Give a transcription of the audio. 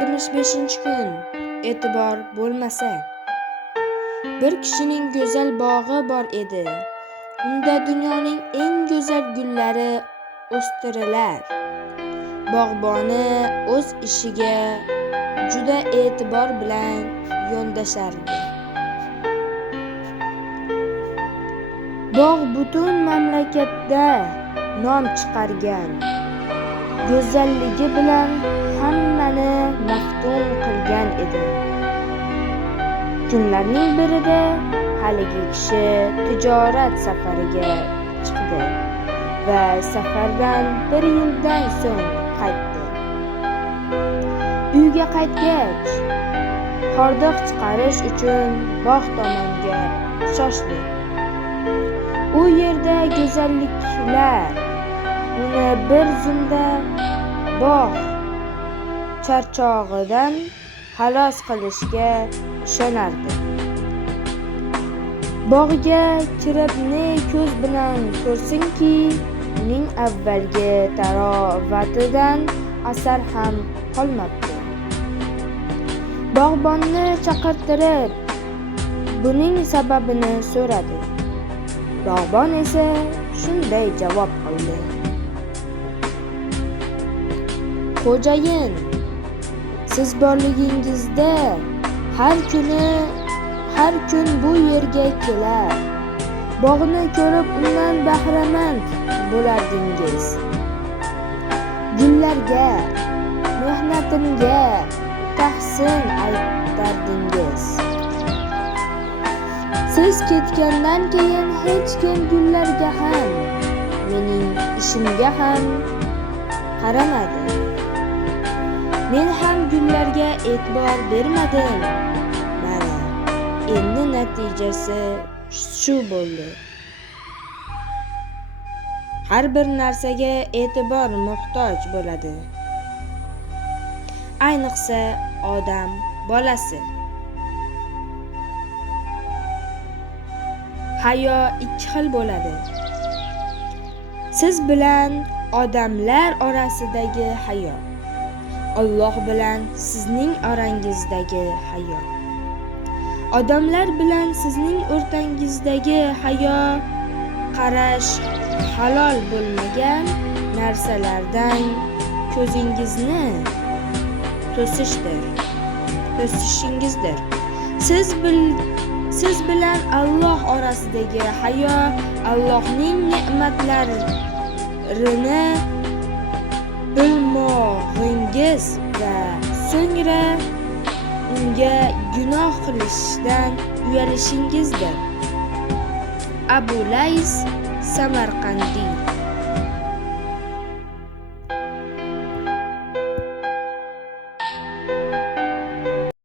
65-kun e'tibor bo'lmasa. Bir kishining go'zal bog'i bor edi. Unda dunyoning eng go'zal gullari o'stirilar. Bog'boni o'z ishiga juda e'tibor bilan yondashardi. Bog' butun mamlakatda nom chiqargan, go'zalligi bilan hammani maftun qilgan edi. Kunlarning birida haligi kishi tijorat safariga chiqdi va safardan 1 yildan so'ng qaytdi. Uyga qaytgach, hordiq chiqarish uchun bog' tomonga shoshdi. U yerda go'zalliklar uni bir zumda bog' charchog'idan xalos qilishiga ishonardi. Bog'ga kirib ne ko'z bilan ko'rsinki, uning avvalgi tarovatidan asar ham qolmabdi. Bog'bonni chaqirtirib, buning sababini so'radi. Bog'bon esa shunday javob qildi: "Xo'jayin, siz borligingizda har kun bu yerga kelar, bog'ni ko'rib undan bahramand bo'lardingiz. Gullarga, mehnatimga tahsin aytardingiz. Siz ketgandan keyin hech kim gullarga ham, mening ishimga ham qaramadi. Men ham gullarga e'tibor bermadim. Mana, endi natijasi shu bo'ldi. Har bir narsaga e'tibor muhtoj bo'ladi. Ayniqsa odam bolasi. Hayo 2 xil bo'ladi. Siz bilan odamlar orasidagi hayo, Alloh bilan sizning orangizdagi hayo. Odamlar bilan sizning o'rtangizdagi hayo qarash halol bo'lmagan narsalardan ko'zingizni to'sishingizdir. Siz bilan Alloh orasidagi hayo Allohning ne'matlarini bilmog'ingiz va so'ngra unga gunoh qilishdan uyalishingizdir. Abu Lays Samarqandiy.